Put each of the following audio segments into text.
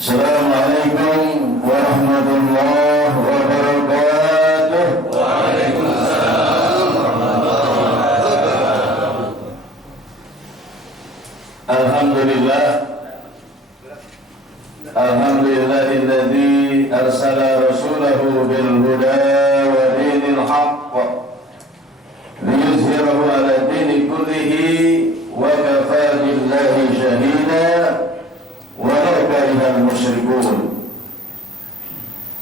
Assalamualaikum warahmatullahi wabarakatuh. Waalaikumsalam warahmatullahi wabarakatuh. Alhamdulillahilladzi arsala rasulahu bil huda wa dinil haqq liyuzhirahu ala dini kullihi wa kafaa billahi shahida walau karihal musyrikun.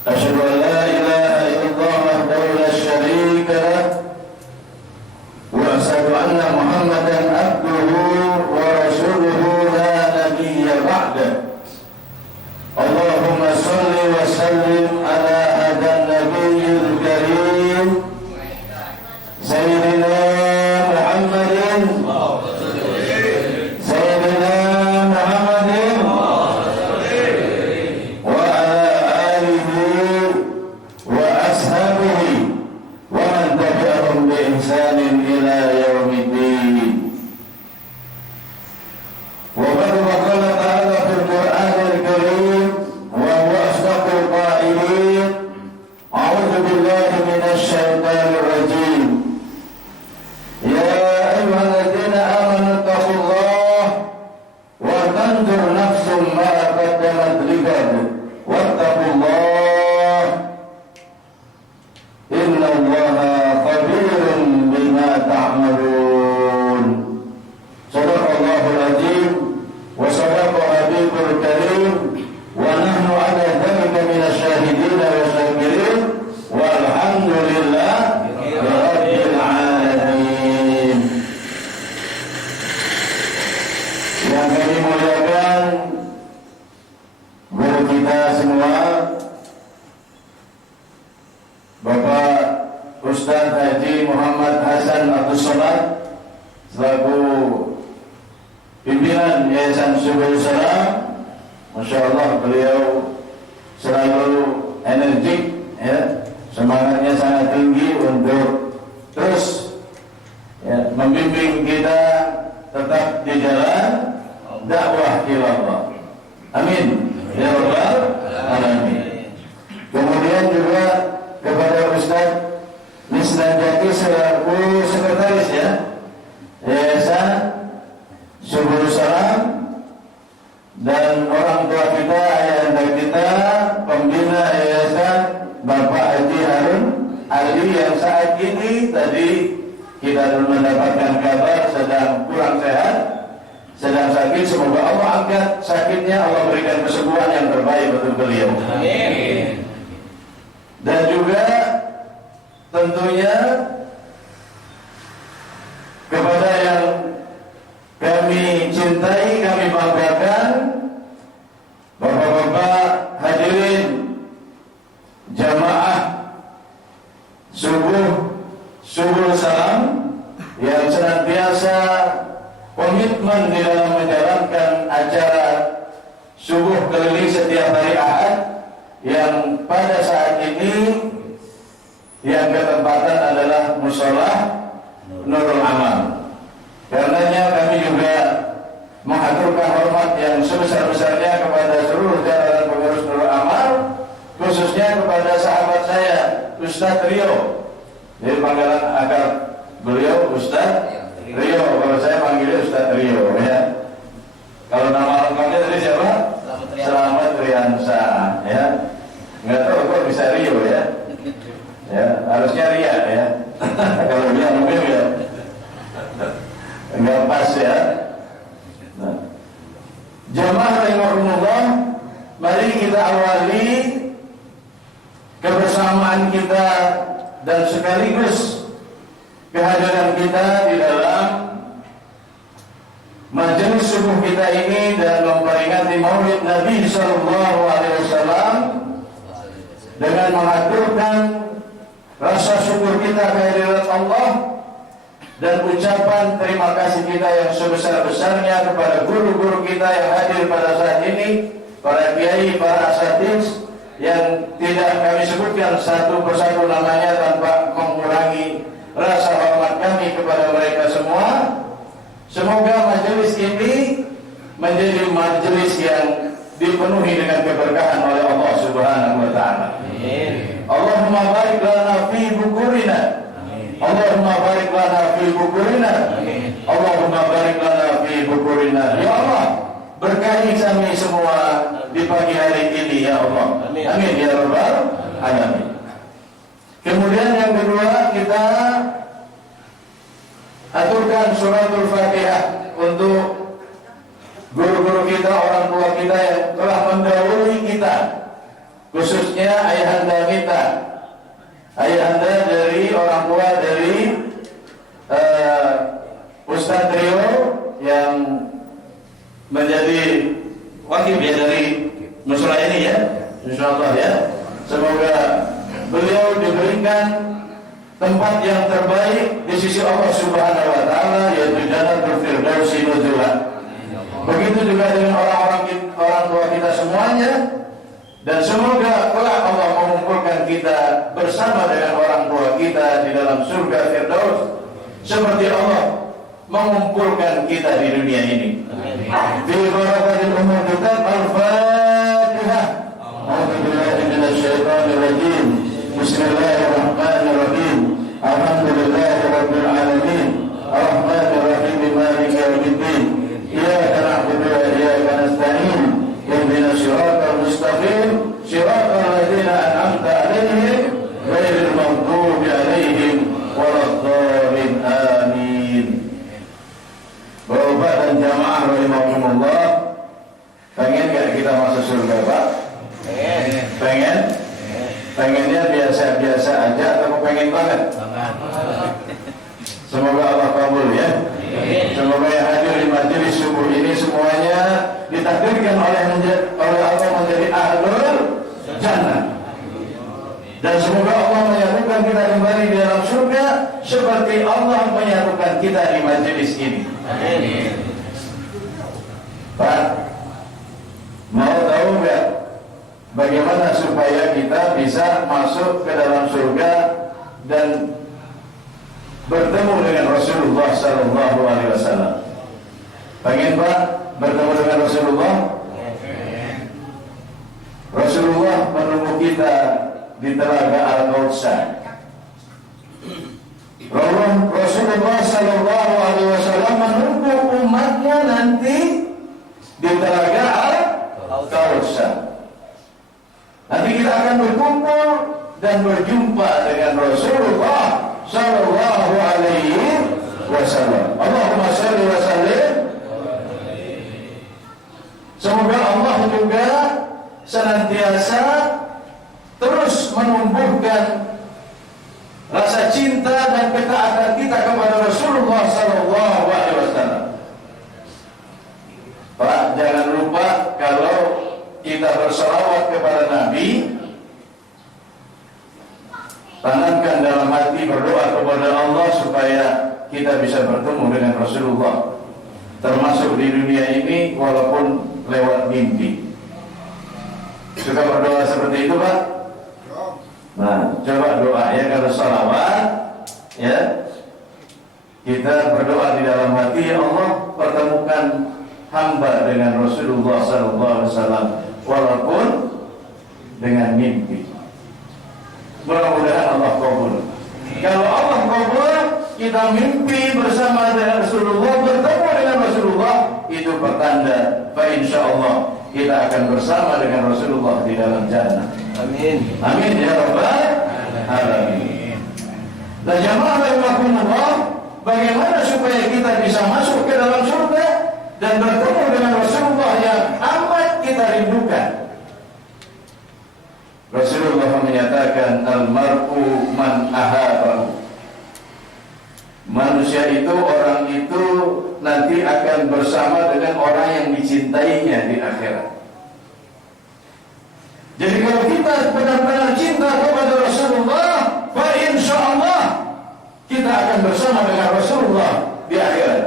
Asyhadu an la ilaha illallah wahdahu la syarika lah wa asyhadu anna Muhammadan abduhu wa rasuluhu la nabiyya ba'dah. Allahumma shalli wa sallim ala hadan nabiyyil karim Sayyidina Muhammadin Sayyidina Muhammadin wa ala alihi wa ashabihi wa man tabi'ahum bi ihsanin ila yaumiddin. Wa ba'du qala ta'ala fil Qur'anil Karim wa huwa asdaqul qa'ilin. A'udzu billahi minasy syaithanir rajim. Ya ayyuhalladzina amanu taqullaha wa tanzur nafsum ma qaddamat ligad wattaqullaha innallaha khabirun bima ta'malun. Shadaqallahul azim wa sadaqa habibul karim wa nahnu ala dhalika minasy syahidin wa syakirin walhamdulillahi rabbil alamin. Yang kami muliakan guru kita semua, Bapak Ustaz Haji Muhammad Hasan Abdus Somad selaku pimpinan Yayasan Subul Salam. Masya Allah, beliau selalu energik, ya, semangatnya sangat tinggi untuk terus ya, membimbing kita tetap di jalan dakwah ilallah. Amin ya rabbal alamin. Kemudian juga kepada Ustaz Mislan Jaki selaku sekretaris ya Yayasan Subul Salam, dan orang tua kita, ayahanda kita, pembina yayasan Bapak Haji Harun Ali yang saat ini tadi kita mendapatkan kabar sedang kurang sehat, sedang sakit. Semoga Allah angkat sakitnya, Allah berikan kesembuhan yang terbaik untuk beliau. Amin. Dan juga tentunya kepada yang kami cintai, kami banggakan, Bapak-bapak hadirin jamaah Subul Salam yang senantiasa komitmen di dalam menjalankan acara subuh keliling setiap hari Ahad, yang pada saat ini yang ketempatan adalah Mushola Nurul Amal. Karenanya kami juga mengaturkan hormat yang sebesar-besarnya kepada seluruh jajaran pengurus Nurul Amal, khususnya kepada sahabat saya Ustaz Rio. Jadi panggilan agar beliau Ustaz Rio, kalau saya panggilnya Ustaz Rio ya. Kalau nama lengkapnya tadi siapa? Selamat Riansa ya. Nggak tahu kok bisa Rio ya. Ya, harusnya Ria ya. Kalau dia mobil ya enggak pas ya. Nah, jamaah rahimahumullah, mari kita awali kebersamaan kita dan sekaligus kehadiran kita di dalam majelis subuh kita ini dan memperingati Maulid Nabi sallallahu alaihi wasallam dengan mengaturkan rasa syukur kita kehadirat Allah dan ucapan terima kasih kita yang sebesar-besarnya kepada guru-guru kita yang hadir pada saat ini, para kiai, para asatiz yang tidak kami sebutkan satu persatu namanya tanpa mengurangi rasa hormat kami kepada mereka semua. Semoga majelis ini menjadi majelis yang dipenuhi dengan keberkahan oleh Allah Subhanahu wa taala. Allahumma barik lana fi bukurina. Allahumma barik lana fi bukurina. Allahumma barik lana fi bukurina. Ya Allah, berkahi kami semua di pagi hari ini ya Allah. Amin ya rabbal alamin. Kemudian yang kedua, kita aturkan suratul Fatihah untuk guru-guru kita, orang tua kita yang telah mendahului kita, khususnya ayahanda kita, ayahanda dari orang tua dari Ustadz Rio yang menjadi wakil ya dari musyawarah ini ya, insyaallah ya. Semoga beliau diberikan tempat yang terbaik di sisi Allah Subhanahu wa taala, yaitu Jannatul Firdausi nuzulan. Begitu juga dengan orang tua kita semuanya, dan semoga kelak Allah mengumpulkan kita bersama dengan orang tua kita di dalam surga Firdaus seperti Allah mengumpulkan kita di dunia ini. Fi barakatil umur kita al-Fatihah. A'udzubillahi minasyaitonir rajim. Bismillahirrahmanirrahim. Alhamdulillahi rabbil alamin. Arrahmanir rahim. Maliki yaumiddin. Iyyaka na'budu wa iyyaka nasta'in. Ihdinas siratal mustaqim. Siratal ladzina an'amta 'alaihim ghairil maghdubi 'alaihim waladdallin. Amin. Bapak dan jamaah rahimakumullah, pengen gak kita masuk surga, Pak? Pengen? Pengennya biasa-biasa aja atau pengen banget? Semoga Allah kabul ya. Semoga yang hadir di majelis subuh ini semuanya ditakdirkan oleh Allah menjadi ahlul jannah. Dan semoga Allah menyatukan kita kembali di dalam surga seperti Allah menyatukan kita di majelis ini. Pak, mau tahu nggak bagaimana supaya kita bisa masuk ke dalam surga dan bertemu dengan Rasulullah Sallallahu Alaihi Wasallam? Pengen Pak bertemu dengan Rasulullah? Rasulullah menunggu kita di telaga Al-Kautsar. Rasulullah Sallallahu Alaihi Wasallam menunggu umatnya nanti di telaga Al-Kautsar. Nanti kita akan berkumpul dan berjumpa dengan Rasulullah Sallallahu Alaihi Wasallam. Allahumma shalli wa sallim. Semoga Allah juga senantiasa terus menumbuhkan rasa cinta dan ketaatan kita kepada Rasulullah Sallallahu Alaihi Wasallam. Pak, jangan lupa kalau kita berselawat kepada Nabi, tanamkan dalam hati berdoa kepada Allah supaya kita bisa bertemu dengan Rasulullah, termasuk di dunia ini walaupun lewat mimpi. Suka berdoa seperti itu, Pak? Nah, coba doa ya, kalau salawat ya, kita berdoa di dalam hati, ya Allah pertemukan hamba dengan Rasulullah SAW walaupun dengan mimpi. Mudah-mudahan Allah kabul. Kalau Allah kabul, kita mimpi bersama dengan Rasulullah, bertemu dengan Rasulullah, itu pertanda fa insyaallah kita akan bersama dengan Rasulullah di dalam jannah. Amin. Amin ya rabbal alamin. Nah, jamaah rahimakumullah, bagaimana supaya kita bisa masuk ke dalam surga dan bertemu dengan Rasulullah yang amat kita rindukan? Rasulullah menyatakan al-mar'u man ahabahu. Manusia itu, orang itu nanti akan bersama dengan orang yang dicintainya di akhirat. Jadi kalau kita benar-benar cinta kepada Rasulullah, fa insyaallah kita akan bersama dengan Rasulullah di akhirat.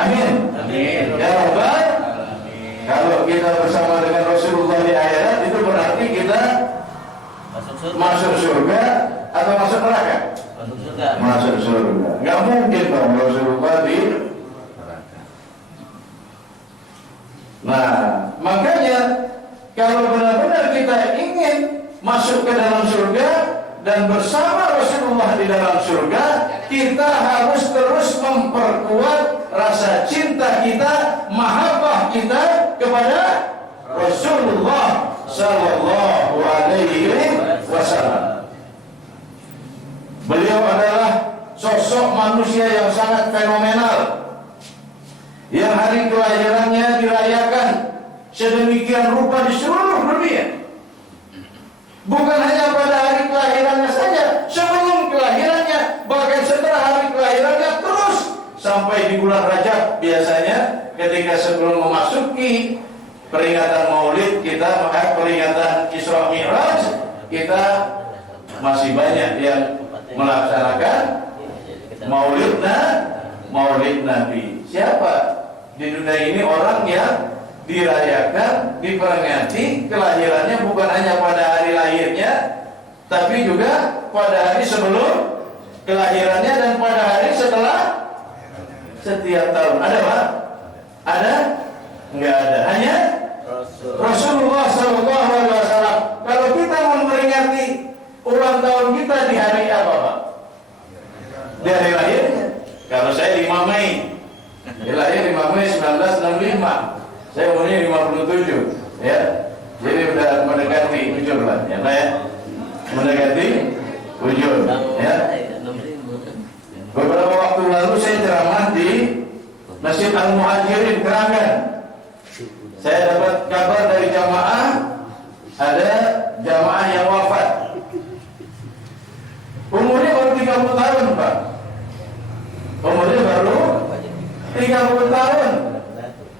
Amin. Amin. Ya Rabbal alamin. Kalau kita bersama dengan Rasulullah di akhirat, itu berarti kita masuk surga atau masuk neraka? Masuk surga. Masuk surga. Enggak mungkin dong Rasulullah di neraka. Nah, makanya kalau benar-benar kita ingin masuk ke dalam surga dan bersama Rasulullah di dalam surga, kita harus terus memperkuat rasa cinta kita, mahabbah kita kepada Rasulullah sallallahu alaihi wasallam. Beliau adalah sosok manusia yang sangat fenomenal, yang hari kelahirannya dirayakan sedemikian rupa di seluruh dunia. Bukan hanya pada hari kelahirannya saja, sebelum kelahirannya, bahkan setelah hari kelahirannya, terus sampai di bulan Rajab biasanya ketika sebelum memasuki peringatan Maulid kita, maka peringatan Isra Mi'raj, kita masih banyak yang melaksanakan Maulid Nabi. Siapa di dunia ini orang yang dirayakan, diperingati kelahirannya bukan hanya pada hari lahirnya, tapi juga pada hari sebelum kelahirannya dan pada hari setelah setiap tahun. Ada Pak? Ada? Enggak ada. Hanya Rasulullah SAW. Kalau kita memperingati ulang tahun kita di hari apa Pak? Di hari lahirnya. Kalau saya 5 Mei, lahir 5 Mei 1965. Saya umurnya 57, ya. Jadi udah mendekati ujung lah, ya Pak ya. Mendekati ujung, ya. Beberapa waktu lalu saya ceramah di Masjid Al-Muhajirin Kerangan. Saya dapat kabar dari jamaah, ada jamaah yang wafat. Umurnya baru 30 tahun, Pak. Umurnya baru 30 tahun.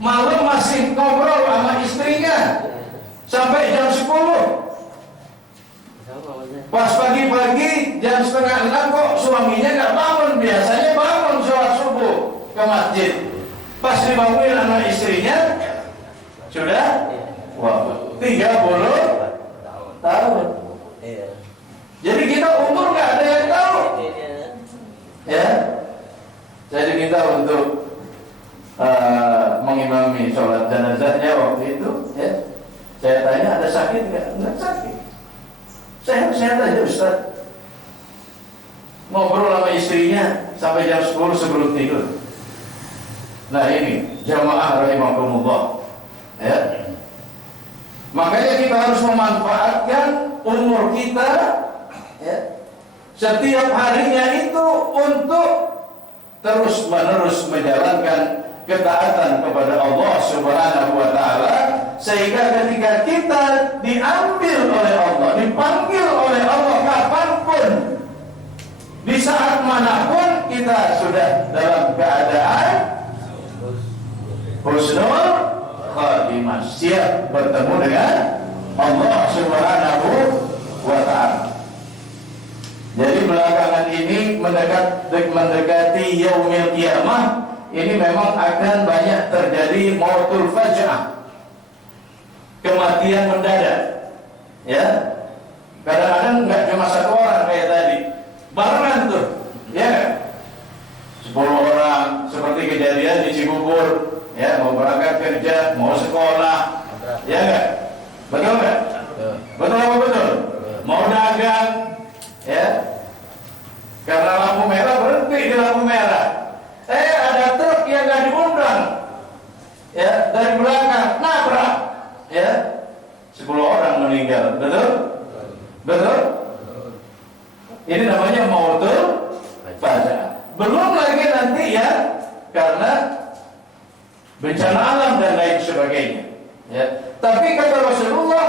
Malam masih ngobrol sama istrinya sampai jam 10. Pas pagi-pagi jam setengah 6 kok suaminya nggak bangun. Biasanya bangun sholat subuh ke masjid. Pas dibangunin sama istrinya sudah wafat 30 tahun. Jadi kita umur nggak ada yang tahu. Ya, saya diminta untuk mengimami sholat jenazahnya waktu itu, ya. Saya tanya ada sakit nggak? Nggak sakit. Sehat-sehat aja Ustaz. Ngobrol sama istrinya sampai jam 10 sebelum tidur. Nah ini jamaah rahimakumullah, ya. Makanya kita harus memanfaatkan umur kita, ya, setiap harinya itu untuk terus-menerus menjalankan ketaatan kepada Allah Subhanahu wa taala, sehingga ketika kita diambil oleh Allah, dipanggil oleh Allah kapanpun, di saat manapun, kita sudah dalam keadaan husnul khatimah, siap bertemu dengan Allah Subhanahu wa taala. Jadi belakangan ini mendekati yaumil qiyamah, ini memang akan banyak terjadi mautul faj'ah, kematian mendadak, ya. Kadang-kadang nggak cuma satu orang kayak tadi, barengan tuh, ya. 10 orang seperti kejadian di Cibubur, ya, mau berangkat kerja, mau sekolah, ya nggak? Betul nggak? Betul apa betul? Mau dagang, ya. Karena lampu merah berhenti di lampu merah. Ada truk yang nggak diundang, ya, dari belakang nabrak, ya, 10 orang meninggal, betul? Betul? Ini namanya mautul faja'ah. Belum lagi nanti ya, karena bencana alam dan lain sebagainya, ya. Tapi kata Rasulullah,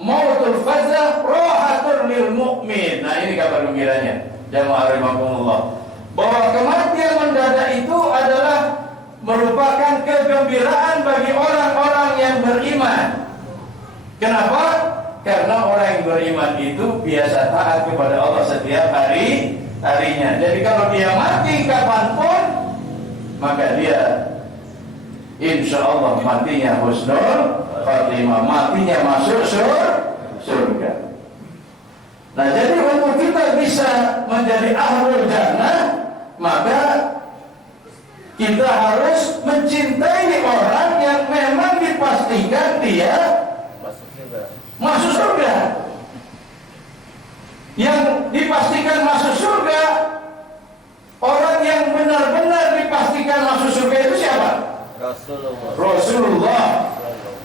mautul faja'ah rohatul lil mu'min. Nah ini kabar gembiranya, jamaah rahimakumullah, bahwa kematian mendadak itu adalah merupakan kegembiraan bagi orang-orang yang beriman. Kenapa? Karena orang yang beriman itu biasa taat kepada Allah setiap harinya. Jadi kalau dia mati kapanpun, maka dia insya Allah matinya husnul khatimah, matinya masuk surga. Nah, jadi untuk kita bisa menjadi ahlul jannah, maka kita harus mencintai orang yang memang dipastikan Rasulullah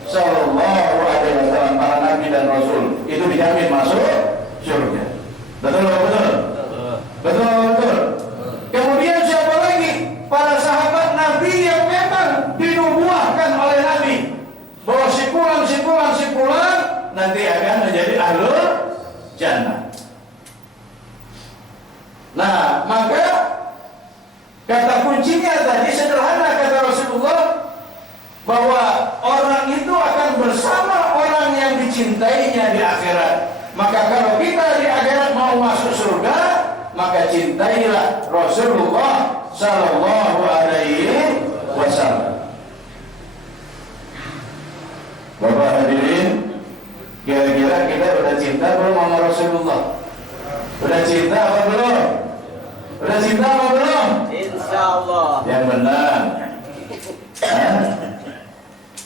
Sallallahu Alaihi Wasallam, para nabi dan rasul itu dijamin masuk surga. Betul betul. Betul betul. Kemudian siapa lagi? Para sahabat Nabi yang memang dinubuahkan oleh Nabi bahwa si fulan nanti akan menjadi ahlul jannah. Nah, maka kata kuncinya tadi sederhana, kata Rasulullah, bahwa orang itu akan bersama orang yang dicintainya di akhirat. Maka kalau kita di akhirat mau masuk surga, maka cintailah Rasulullah Sallallahu Alaihi Wasallam. Bapak hadirin, kira-kira kita udah cinta belum sama Rasulullah? Udah cinta apa belum? Udah cinta apa belum? Insya Allah. Yang benar.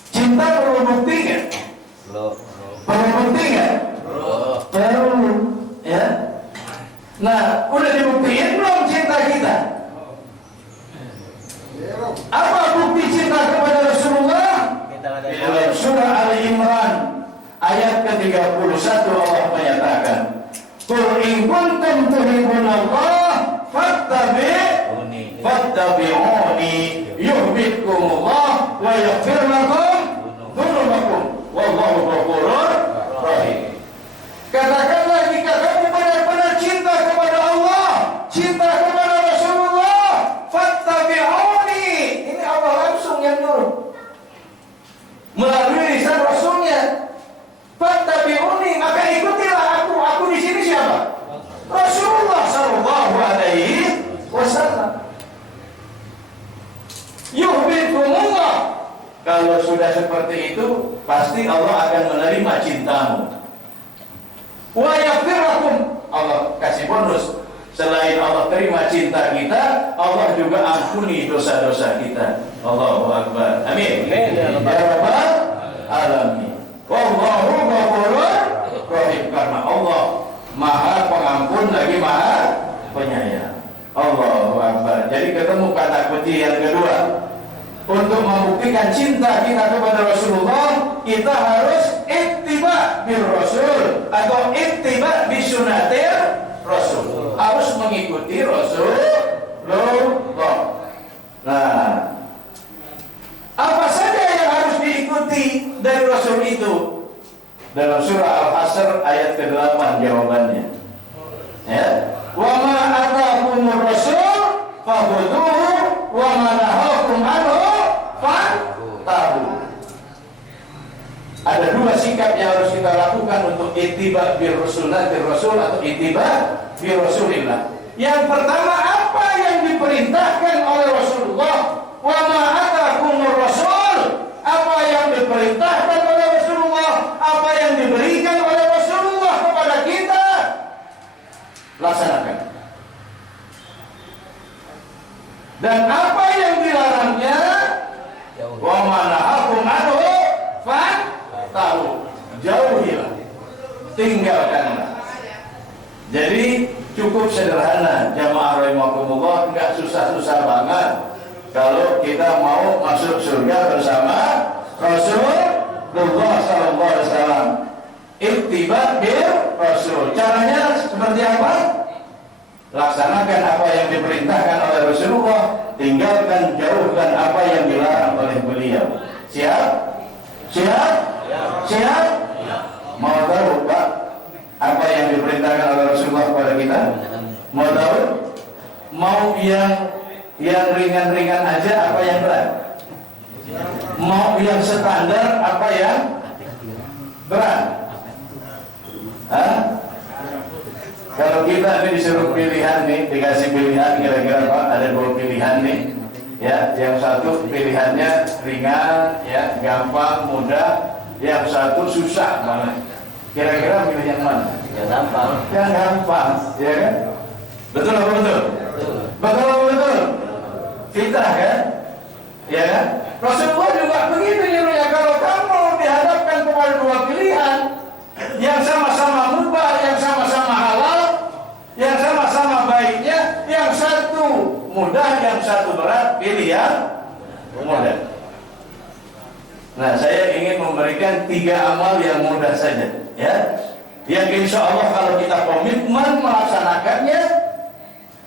Cinta perlu bukti nggak? Perlu bukti nggak? Perlu. Ya. Nah, udah dibuktiin belum cinta kita? Apa bukti cinta kepada Rasulullah? Di dalam surah Ali Imran ayat ke-31 Allah menyatakan, "Qul in kuntum tuhibbunallah fattabi'uni yuhibbukumullah wa yaghfir lakum dzunubakum wallahu ghafurur rahim." Katakanlah jika kamu benar-benar cinta kepada Allah, cinta kepada Rasulullah, fattabi'uni. Ini Allah langsung yang nyuruh melalui lisan Rasulnya. Fattabi'uni, maka ikutilah aku. Aku di sini siapa? Rasulullah Sallallahu Alaihi Wasallam. Yuhibbukumullah. Kalau sudah seperti itu, pasti Allah akan menerima cintamu. Wa yaghfir lakum. Allah kasih bonus. Selain Allah terima cinta kita, Allah juga ampuni dosa-dosa kita. Allahu Akbar. Amin. Ya Rabbal Alamin. Wallahu ghafurur rahim. Karena Allah Maha Pengampun lagi Maha Penyayang. Allahu Akbar. Jadi ketemu kata kunci yang kedua. Untuk membuktikan cinta kita kepada Rasulullah, kita harus ittiba bir Rasul atau ittiba bi sunnatir Rasul. Harus mengikuti Rasulullah. Nah, apa saja yang harus diikuti dari Rasul itu? Dalam surah Al-Hasr ayat ke-8 jawabannya. Ya. Wa ma atakumur rasul fakhudhuhu wa ma nahakum anhu fantahu. Ada dua sikap yang harus kita lakukan untuk ittiba bir sunnatir Rasul atau ittiba bi Rasulillah. Yang pertama, apa yang diperintahkan oleh Rasulullah, wa ma atakumur rasul, apa yang diperintahkan oleh Rasulullah, apa yang diberikan oleh Rasulullah kepada kita, laksanakan. Dan apa yang dilarangnya, wa ma nahakum anhu fantahu, jauhilah, tinggalkanlah. Jadi cukup sederhana, jamaah rahimakumullah, enggak susah-susah banget kalau kita mau masuk surga bersama Rasulullah Sallallahu Alaihi Wasallam. Ittiba bir Rasul. Caranya seperti apa? Laksanakan apa yang diperintahkan oleh Rasulullah, tinggalkan, jauhkan apa yang dilarang oleh beliau. Siap? Siap? Siap? Mau tahu Pak apa yang diperintahkan oleh Rasulullah kepada kita? Mau tahu? Mau yang ringan-ringan aja apa yang berat? Mau yang standar apa yang berat? Hah? Kalau kita ini disuruh pilihan nih, dikasih pilihan kira-kira Pak, ada dua pilihan nih. Ya, yang satu pilihannya ringan, ya, gampang, mudah. Yang satu susah banget. Kira-kira pilih yang mana? Yang gampang. Yang gampang, ya kan? Betul apa betul? Betul apa betul? Fitrah kan? Ya kan? Rasulullah juga begitu nyuruhnya, kalau kamu dihadapkan kepada dua pilihan yang sama-sama mubah, yang sama-sama halal, yang sama-sama baiknya, yang satu mudah, yang satu berat, pilih yang mudah. Nah, saya ingin memberikan 3 amal yang mudah saja, ya, yang insya Allah kalau kita komitmen melaksanakannya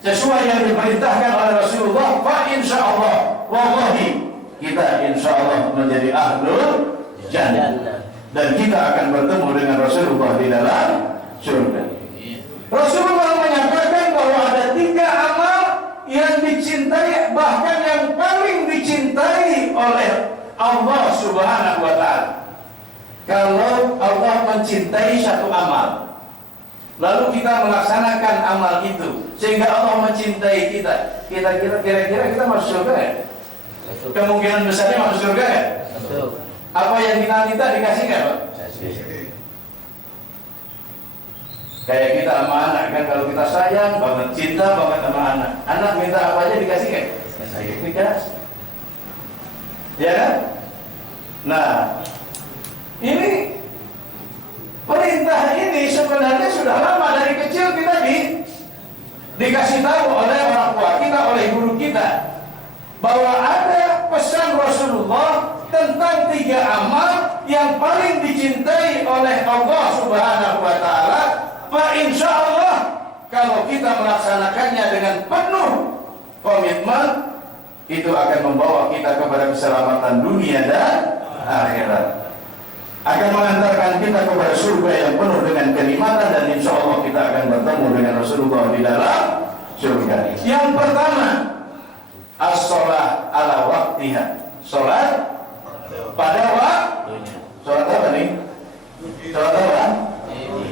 sesuai yang diperintahkan oleh Rasulullah, fa insya Allah, wallahi kita insya Allah menjadi ahlul jannah dan kita akan bertemu dengan Rasulullah di dalam surga. Rasulullah menyatakan bahwa ada 3 amal yang dicintai, bahkan yang paling dicintai oleh Allah Subhanahu wa Ta'ala. Kalau Allah mencintai satu amal, lalu kita melaksanakan amal itu sehingga Allah mencintai kita, kira-kira kita masuk surga ya? Kemungkinan besarnya masuk surga ya? Apa yang kita minta dikasih nggak, Pak? Kayak kita sama anak kan, kalau kita sayang banget, cinta banget sama anak, anak minta apa aja dikasih nggak? Dikasih. Ya kan? Nah, ini perintah ini sebenarnya sudah lama, dari kecil kita dikasih tahu oleh orang tua kita, oleh guru kita, bahwa ada pesan Rasulullah tentang 3 amal yang paling dicintai oleh Allah Subhanahu wa Ta'ala. Fa insya Allah kalau kita melaksanakannya dengan penuh komitmen, itu akan membawa kita kepada keselamatan dunia dan akhirat, akan mengantarkan kita kepada surga yang penuh dengan kenikmatan, dan insya Allah kita akan bertemu dengan Rasulullah di dalam surga. Yang pertama, as-sholat ala waktiha, sholat pada waktunya. Sholat apa nih? Sholat apa?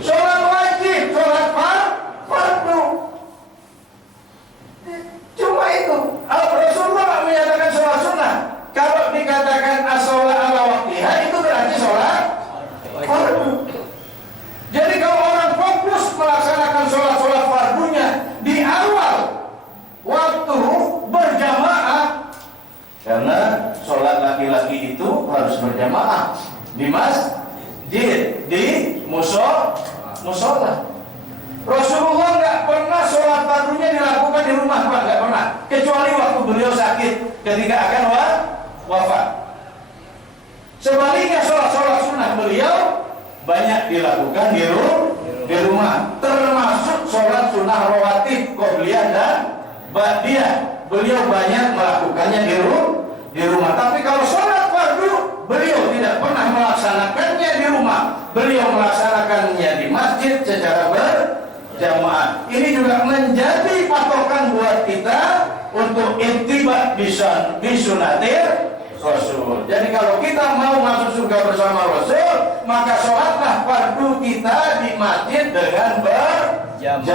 Sholat wajib, sholat fardu. Cuma itu. Rasulullah menyatakan sholat sunnah. Kalau dikatakan as-sholat ala waktiha, itu berarti sholat fardu. Jadi kalau orang fokus melaksanakan sholat fardunya di awal waktu berjamaah, karena sholat laki-laki itu harus berjamaah di masjid, di musola. Rasulullah nggak pernah sholat fardunya dilakukan di rumah, Pak, nggak pernah, kecuali waktu beliau sakit ketika akan wafat. Sebaliknya sholat sunnah beliau banyak dilakukan di rumah, termasuk sholat sunnah rawatib, qobliyah dan ba'diyah. Beliau banyak melakukannya di rumah. Tapi kalau sholat fardu, beliau tidak pernah melaksanakannya di rumah. Beliau melaksanakannya di masjid secara berjamaah. Ini juga menjadi patokan buat kita untuk ittiba bisunatir Rasul. Jadi kalau kita mau masuk surga bersama Rasul, maka sholatlah fardu kita di masjid dengan berjamaah.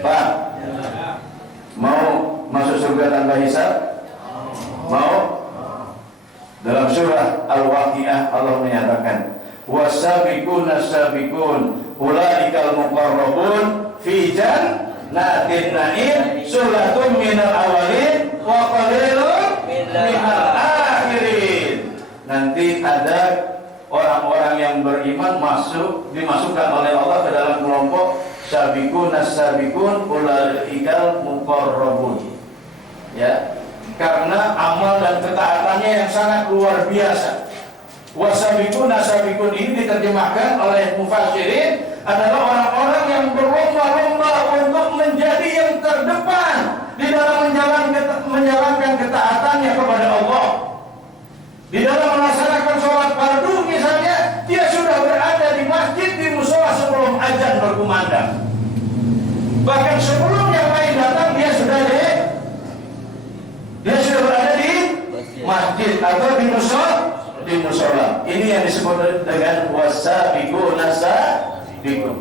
Pak, mau masuk surga tanpa hisab? Mau? Dalam surah Al-Waqiah Allah menyatakan, wasabiquna sabiqun ulaikal muqarrabun fi jannatin na'im sulatun minal awalin wa qalilun minal akhirin. Nanti ada orang-orang yang beriman dimasukkan oleh Allah ke dalam kelompok sabiqun as-sabiqun ulaikal muqarrabun. Ya, karena amal dan ketaatannya yang sangat luar biasa. Wasabiqun as-sabiqun ini diterjemahkan oleh mufassirin adalah orang-orang yang berlomba-lomba untuk menjadi yang terdepan di dalam menjalankan ketaatannya kepada Allah. Di dalam melaksanakan sholat fardu misalnya, dia sudah berada di masjid, di musola sebelum azan berkumandang. Bahkan sebelum yang lain datang, dia sudah berada di masjid atau di musola. Ini yang disebut dengan wasabiqun as-sabiqun.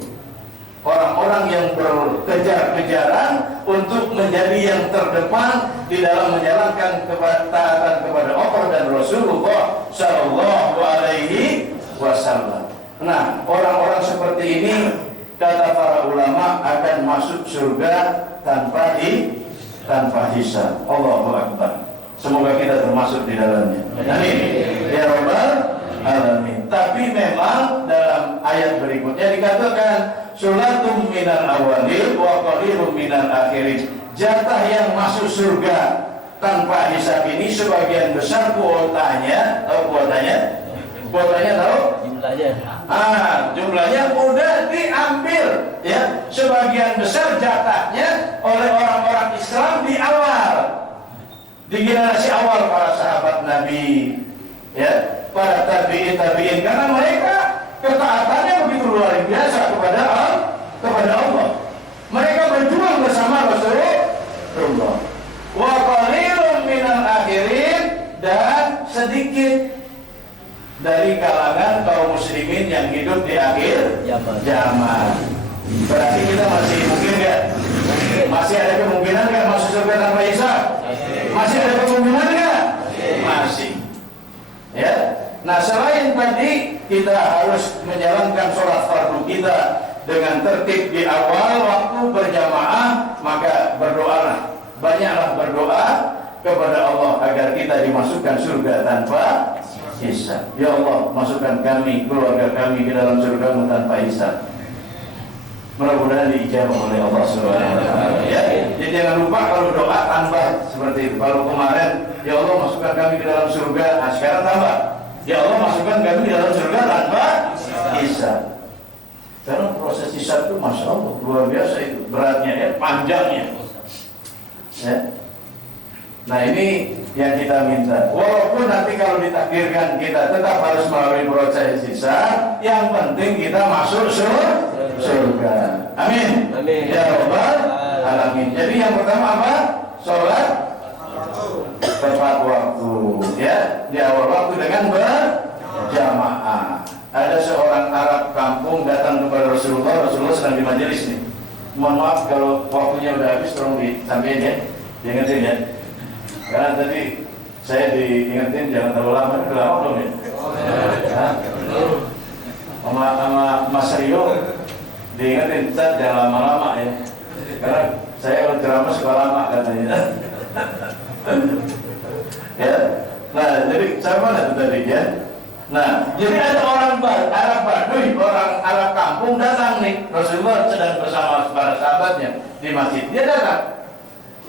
Orang-orang yang berkejar-kejaran untuk menjadi yang terdepan di dalam menjalankan ketaatan kepada Allah dan Rasulullah Shallallahu Alaihi Wasallam. Nah, orang-orang seperti ini, kata para ulama, akan masuk surga tanpa hisab. Allahu Akbar. Semoga kita termasuk di dalamnya. Amin. Ya Rabbal Alamin. Tapi memang dalam ayat berikutnya dikatakan sulatum minal awalin wa qalilum minal akhirin. Jatah yang masuk surga tanpa hisab ini sebagian besar kuotanya, tahu kuotanya? Kuotanya tahu? Jumlahnya udah diambil ya. Sebagian besar jatahnya oleh orang-orang Islam di awal, di generasi awal para sahabat Nabi ya, para tabi'in karena mereka ketaatannya begitu luar biasa kepada Allah. Mereka berjuang bersama Rasulullah. Wa qalilun minal akhirin, dan sedikit dari kalangan kaum muslimin yang hidup di akhir zaman. Berarti kita masih mungkin nggak? Masih ada kemungkinan nggak masuk surga tanpa hisab? Masih ada kemungkinan nggak? Masih. Ya. Nah, selain tadi kita harus menjalankan sholat fardu kita dengan tertib di awal waktu berjamaah, maka berdoalah, banyaklah berdoa kepada Allah agar kita dimasukkan surga tanpa hisab. Ya Allah, masukkan kami, keluarga kami ke dalam surga-Mu tanpa hisab. Mudah-mudahan diijabah oleh Allah Subhanahu wa taala. Ya, jadi jangan lupa kalau doa tambah seperti itu. Kalau kemarin, ya Allah masukkan kami ke dalam surga, nah sekarang tambah. Ya Allah masukkan kami ke dalam surga tanpa hisab. Karena proses hisab itu Masya Allah luar biasa itu, beratnya ya, panjangnya. Ya. Nah ini yang kita minta. Walaupun nanti kalau ditakdirkan kita tetap harus melalui proses hisab, yang penting kita masuk surga. Amin. Amin. Ya Rabbal alamin. Jadi yang pertama apa? Sholat tepat waktu. Ya, di awal waktu dengan berjamaah. Ada seorang Arab kampung datang kepada Rasulullah sedang di majelis nih. Mohon maaf kalau waktunya udah habis, tolong disampaikan ya, diingetin ya. Karena tadi saya diingetin jangan terlalu lama, udah lama belum ya? Sama Mas Rio diingetin, Ustaz jangan lama-lama ya. Karena saya kalau ceramah suka lama katanya. Ya, nah jadi saya mana itu tadi ya? Nah, jadi ada orang Arab Baduy, orang Arab kampung datang nih. Rasulullah sedang bersama para sahabatnya di masjid. Dia datang,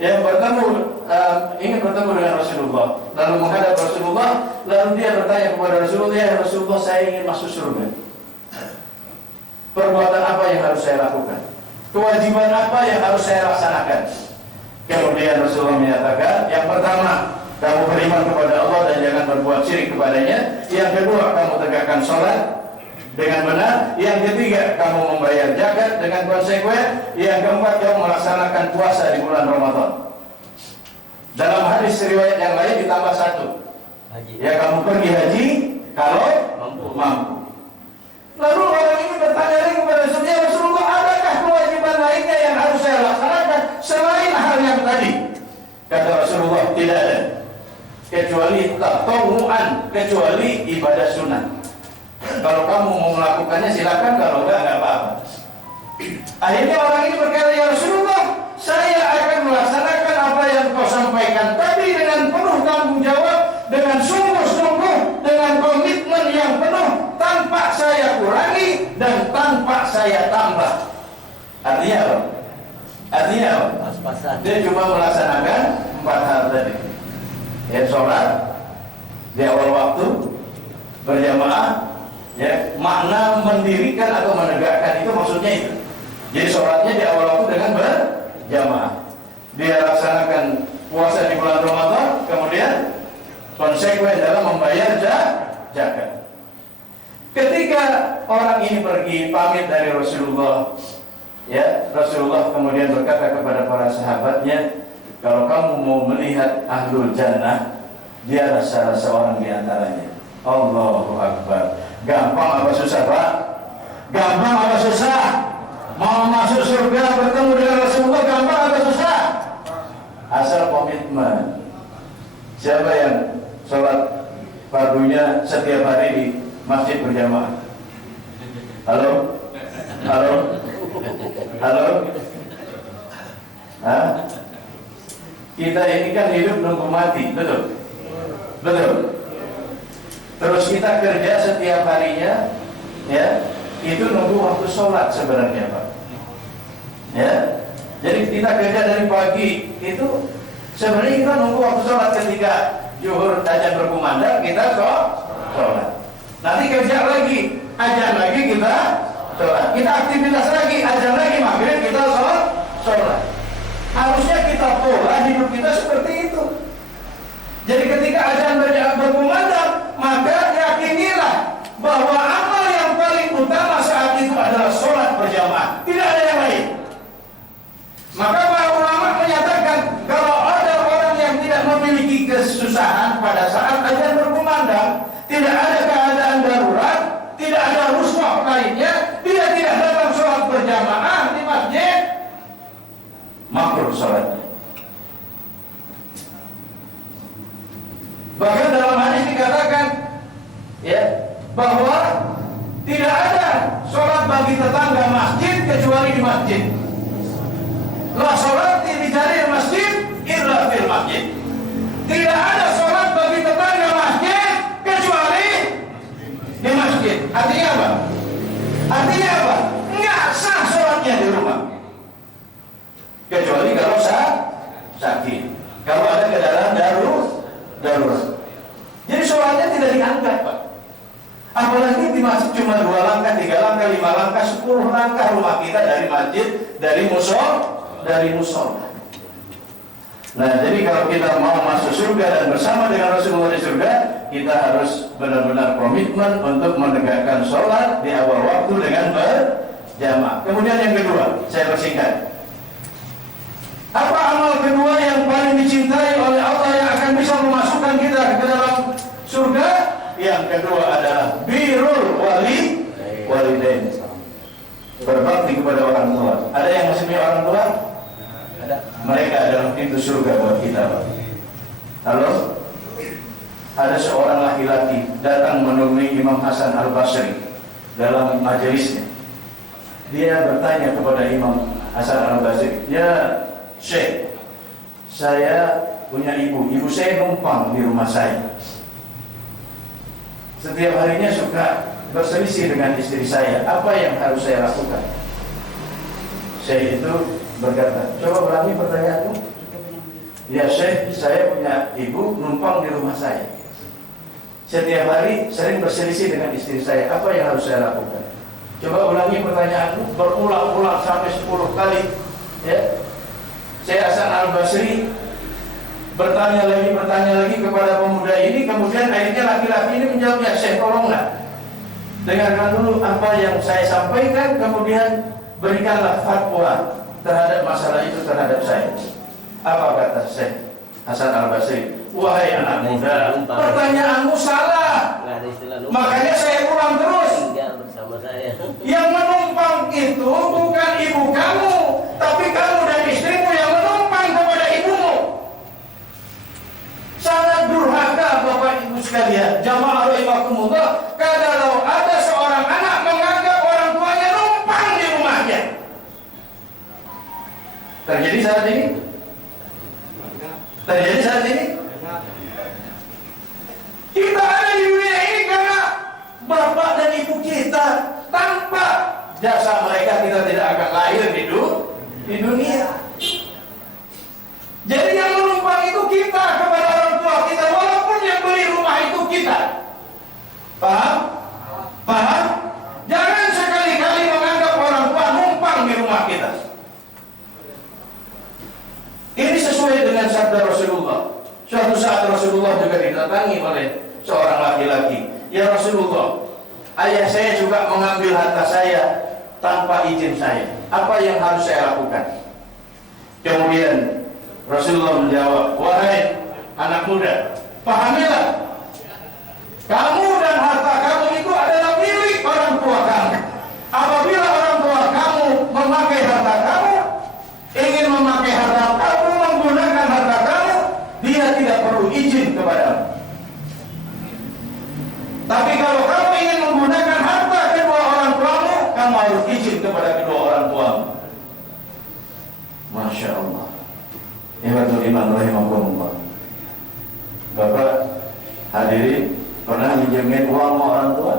ya ingin bertemu dengan Rasulullah. Lalu menghadap Rasulullah, lalu dia bertanya kepada Rasulullah, ya Rasulullah, saya ingin masuk surga. Perbuatan apa yang harus saya lakukan? Kewajiban apa yang harus saya laksanakan? Kemudian Rasulullah menyatakan, yang pertama, kamu beriman kepada Allah dan jangan berbuat syirik kepadanya. Yang kedua, kamu tegakkan sholat dengan benar. Yang ketiga, kamu membayar zakat dengan konsekuen. Yang keempat, kamu melaksanakan puasa di bulan Ramadan. Dalam hadis riwayat yang lain ditambah satu, ya kamu pergi haji kalau mampu. Lalu orang ini bertanya lagi kepada Rasulullah, adakah kewajiban lainnya yang harus saya laksanakan selain hal yang tadi? Kata Rasulullah, tidak ada, kecuali tatawu'an, kecuali ibadah sunnah. Kalau kamu mau melakukannya silakan, kalau enggak apa-apa. Akhirnya orang ini berkata, ya Rasulullah, saya akan melaksanakan apa yang kau sampaikan tadi dengan penuh tanggung jawab, dengan sungguh-sungguh, dengan komitmen yang penuh, tanpa saya kurangi dan tanpa saya tambah. Artinya apa? Artinya apa? Dia cuma melaksanakan 4 hal tadi. Ya, sholat di awal waktu, berjamaah, ya, makna mendirikan atau menegakkan itu maksudnya itu. Jadi sholatnya di awal waktu dengan berjamaah. Dia laksanakan puasa di bulan Ramadan, kemudian konsekuen dalam membayar zakat. Ketika orang ini pergi pamit dari Rasulullah, ya, Rasulullah kemudian berkata kepada para sahabatnya, kalau kamu mau melihat ahlul jannah, dialah salah seorang di antaranya. Allahu Akbar. Gampang apa susah, Pak? Gampang apa susah? Mau masuk surga bertemu dengan Rasulullah gampang apa susah? Asal komitmen. Siapa yang sholat fardunya setiap hari di masjid berjamaah? Halo? Halo? Halo? Hah? Kita ini kan hidup nunggu mati, betul? Betul? terus kita kerja setiap harinya, ya, itu nunggu waktu sholat sebenarnya, Pak. Ya, jadi kita kerja dari pagi itu sebenarnya kita nunggu waktu sholat. Ketika zuhur azan berkumandang kita sholat. Nanti kerja lagi, azan lagi kita sholat. Kita aktivitas lagi, azan lagi, maghrib kita sholat. Harusnya kita pola hidup kita seperti itu. Jadi ketika azan berkumandang, maka yakinilah bahwa amal yang paling utama saat itu adalah sholat berjamaah. Tidak ada yang lain. Maka para ulama menyatakan kalau ada orang yang tidak memiliki kesusahan pada saat azan berkumandang, tidak ada keadaan darurat, tidak ada ruswah lainnya, dia tidak datang sholat berjamaah di masjid, makruh sholatnya. Bahkan dalam hadis dikatakan, ya, bahwa tidak ada sholat bagi tetangga masjid kecuali di masjid. La sholat dicari di masjid illa fil masjid. Tidak ada sholat bagi tetangga masjid kecuali di masjid. Artinya apa? Artinya apa? Enggak sah sholatnya di rumah, kecuali kalau sakit. Kalau ada keadaan darurat. Jadi sholatnya tidak diangkat, Pak. Apalagi di masjid cuma 2 langkah, 3 langkah, 5 langkah, 10 langkah rumah kita dari masjid, dari musola. Nah, jadi kalau kita mau masuk surga dan bersama dengan Rasulullah di surga, kita harus benar-benar komitmen untuk menegakkan sholat di awal waktu dengan berjamaah. Kemudian yang kedua, saya persingkat. Apa amal kedua yang paling dicintai oleh Allah yang akan bisa memasukkan kita ke dalam surga? Yang kedua adalah birrul walidain. Berbakti kepada orang tua. Ada yang masih punya orang tua? Ada. Mereka adalah pintu surga buat kita, Pak. Halo? Ada seorang laki-laki datang menemui Imam Hasan Al-Basri dalam majelisnya. Dia bertanya kepada Imam Hasan Al-Basri, "Ya Syekh, saya punya ibu saya numpang di rumah saya. Setiap harinya suka berselisih dengan istri saya. Apa yang harus saya lakukan?" Syekh itu berkata, "Coba ulangi pertanyaanmu." "Ya Syekh, saya punya ibu numpang di rumah saya. Setiap hari sering berselisih dengan istri saya. Apa yang harus saya lakukan?" Coba ulangi pertanyaanmu berulang-ulang sampai 10 kali. Ya. Syekh Hasan Al-Basri bertanya lagi kepada pemuda ini. Kemudian akhirnya laki-laki ini menjawab, "Ya Syekh, tolonglah, dengarkan dulu apa yang saya sampaikan, kemudian berikanlah fatwa terhadap masalah itu terhadap saya." Apa kata Syekh Hasan Al-Basri? "Wahai anak muda, pertanyaanmu salah. Makanya saya ulang terus. Yang menumpang itu bukan ibu kamu, tapi kamu dan istrimu yang menumpang kepada ibumu." Sangat durhaka Bapak Ibu sekalian, jamaah rahimakumullah, kalau ada seorang anak menganggap orang tuanya numpang di rumahnya. Terjadi saat ini? Kita ada di dunia ini karena bapak dan ibu kita. Tanpa jasa mereka kita tidak akan lahir di dunia. Jadi yang menumpang itu kita kepada orang tua kita, walaupun yang beli rumah itu kita. Paham? Jangan sekali-kali menganggap orang tua numpang di rumah kita. Ini sesuai dengan sabda Rasulullah. Suatu saat Rasulullah juga didatangi oleh seorang laki-laki. "Ya Rasulullah, ayah saya juga mengambil harta saya tanpa izin saya. Apa yang harus saya lakukan?" Kemudian Rasulullah menjawab, "Wahai anak muda, pahamilah, kamu dan harta kamu itu adalah milik orang tua kamu. Apabila orang tua kamu memakai harta kamu, ingin memakai harta kamu, menggunakan harta kamu, dia tidak perlu izin kepadamu. Tapi kalau kamu ingin menggunakan harta kedua orang tuamu, kamu harus izin kepada kedua orang tuamu." Masya Allah. Ikhwatul iman rahimakumullah. Bapak hadirin Pernah minjemin uang sama orang tua?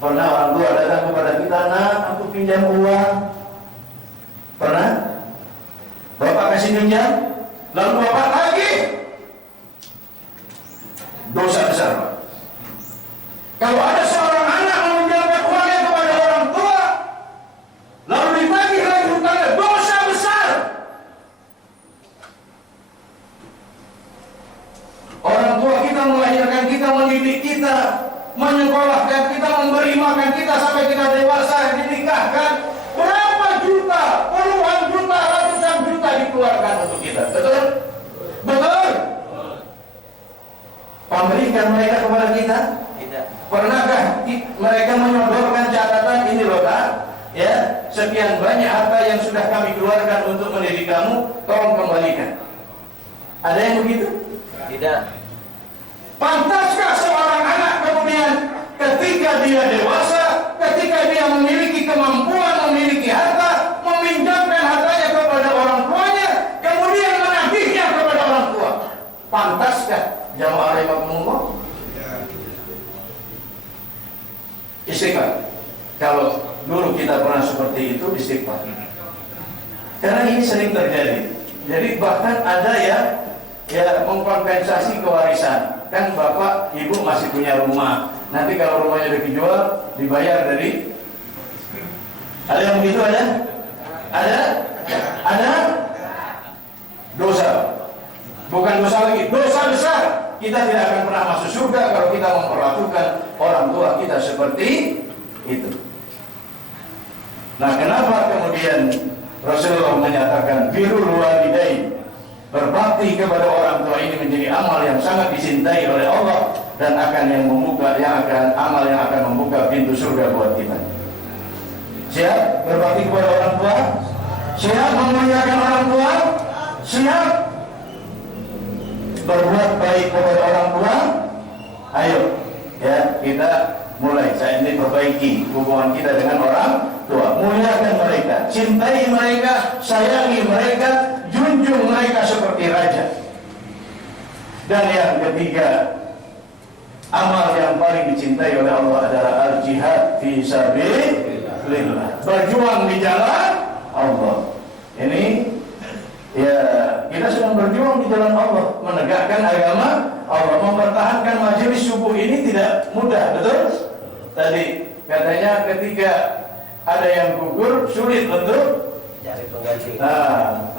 Pernah orang tua datang kepada kita, nak, aku pinjam uang. Pernah? Bapak kasih pinjam, lalu bapak lagi. Dosa besar. Kalau ada seorang anak meminjamkan uangnya kepada orang tua, lalu ditagih lagi hutangnya, dosa besar. Orang tua kita melahirkan kita, mendidik kita, menyekolahkan kita, memberi makan kita sampai kita dewasa, dinikahkan. Berapa juta, puluhan juta, ratusan juta dikeluarkan untuk kita. Betul? Betul? Memberikan mereka kepada kita? Tidak. Pernahkah mereka menyodorkan catatan ini loh Kak, ya, sekian banyak harta yang sudah kami keluarkan untuk mendidik kamu, tolong kembalikan. Ada yang begitu? Tidak. Pantaskah seorang anak kemudian ketika dia dewasa, ketika dia memiliki kemampuan, memiliki harta, meminjamkan hartanya kepada orang tuanya, kemudian menagihnya kepada orang tua? Pantaskah jamaah rahimakumullah? Istighfar. Kalau dulu kita pernah seperti itu, istighfar. Karena ini sering terjadi. Jadi bahkan ada ya mengkompensasi kewarisan. Kan bapak ibu masih punya rumah, nanti kalau rumahnya udah dijual dibayar dari, ada yang begitu? Ada dosa, bukan dosa lagi, dosa besar. Kita tidak akan pernah masuk surga kalau kita memperlakukan orang tua kita seperti itu. Nah, kenapa kemudian Rasulullah menyatakan birrul walidain, berbakti kepada orang tua ini menjadi amal yang sangat dicintai oleh Allah dan amal yang akan membuka pintu surga buat kita. Siap berbakti kepada orang tua? Siap memuliakan orang tua? Siap berbuat baik kepada orang tua? Ayo, ya, kita mulai saat ini perbaiki hubungan kita dengan orang tua. Muliakan mereka, cintai mereka, sayangi mereka, junjung mereka seperti raja. Dan yang ketiga, amal yang paling dicintai oleh Allah adalah al-jihad fi sabilillah, berjuang di jalan Allah. Ini ya, kita sedang berjuang di jalan Allah, menegakkan agama Allah, mempertahankan majelis subuh ini tidak mudah, betul? Tadi katanya ketika ada yang gugur, sulit untuk Cari pengganti. nah,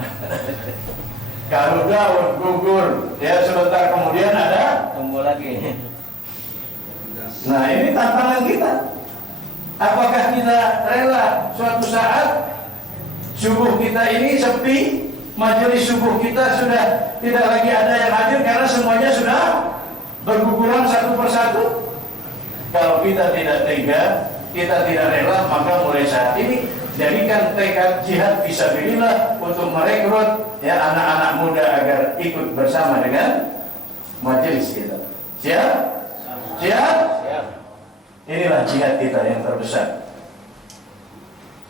kalau Daud gugur, ya sebentar kemudian ada Tumbuh lagi. Nah, ini tantangan kita. Apakah kita rela suatu saat subuh kita ini sepi, majelis subuh kita sudah tidak lagi ada yang hadir karena semuanya sudah berguguran satu persatu? Kalau kita tidak tega, kita tidak rela, maka mulai saat ini jadikan tekad jihad fisabilillah untuk merekrut ya anak-anak muda agar ikut bersama dengan majelis kita. Siap? Siap? Siap. Inilah jihad kita yang terbesar.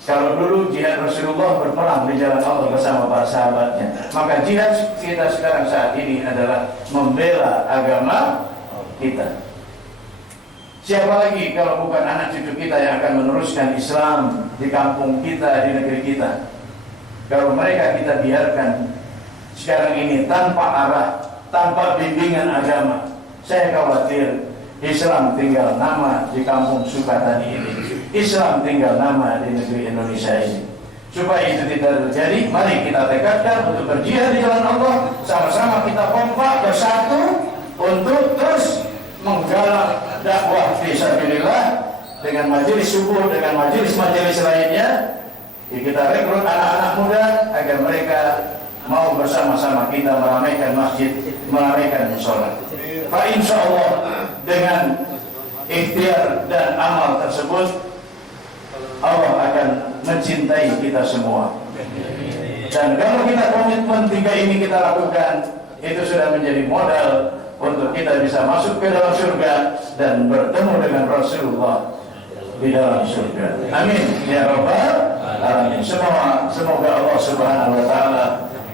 Kalau dulu jihad Rasulullah berperang di jalan Allah bersama para sahabatnya, maka jihad kita sekarang saat ini adalah membela agama kita. Siapa lagi kalau bukan anak cucu kita yang akan meneruskan Islam di kampung kita, di negeri kita? Kalau mereka kita biarkan sekarang ini tanpa arah, tanpa bimbingan agama, saya khawatir Islam tinggal nama di kampung Sukatani ini, Islam tinggal nama di negeri Indonesia ini. Supaya itu tidak terjadi, mari kita tekadkan untuk berjihad di jalan Allah. Sama-sama kita kompak bersatu untuk terus menggalang dakwah fisabilillah dengan majelis subuh, dengan majelis-majelis lainnya. Kita rekrut anak-anak muda agar mereka mau bersama-sama kita meramaikan masjid, meramaikan musola. Fa insyaallah dengan ikhtiar dan amal tersebut Allah akan mencintai kita semua. Dan kalau kita komitmen 3 ini kita lakukan, itu sudah menjadi modal untuk kita bisa masuk ke dalam surga dan bertemu dengan Rasulullah di dalam surga. Amin ya rabbal alamin. Semoga Allah Subhanahu wa taala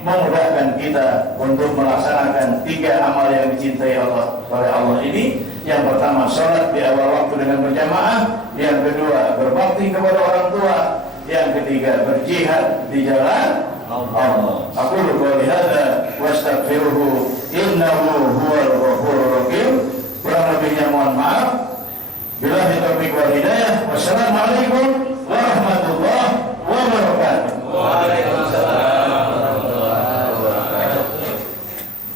memudahkan kita untuk melaksanakan 3 amal yang dicintai oleh Allah ini Yang pertama, sholat di awal waktu dengan berjamaah. Yang kedua, berbakti kepada orang tua. Yang ketiga, berjihad di jalan Allah. Aku qouli hadza wastaghfiruhu innahu huwal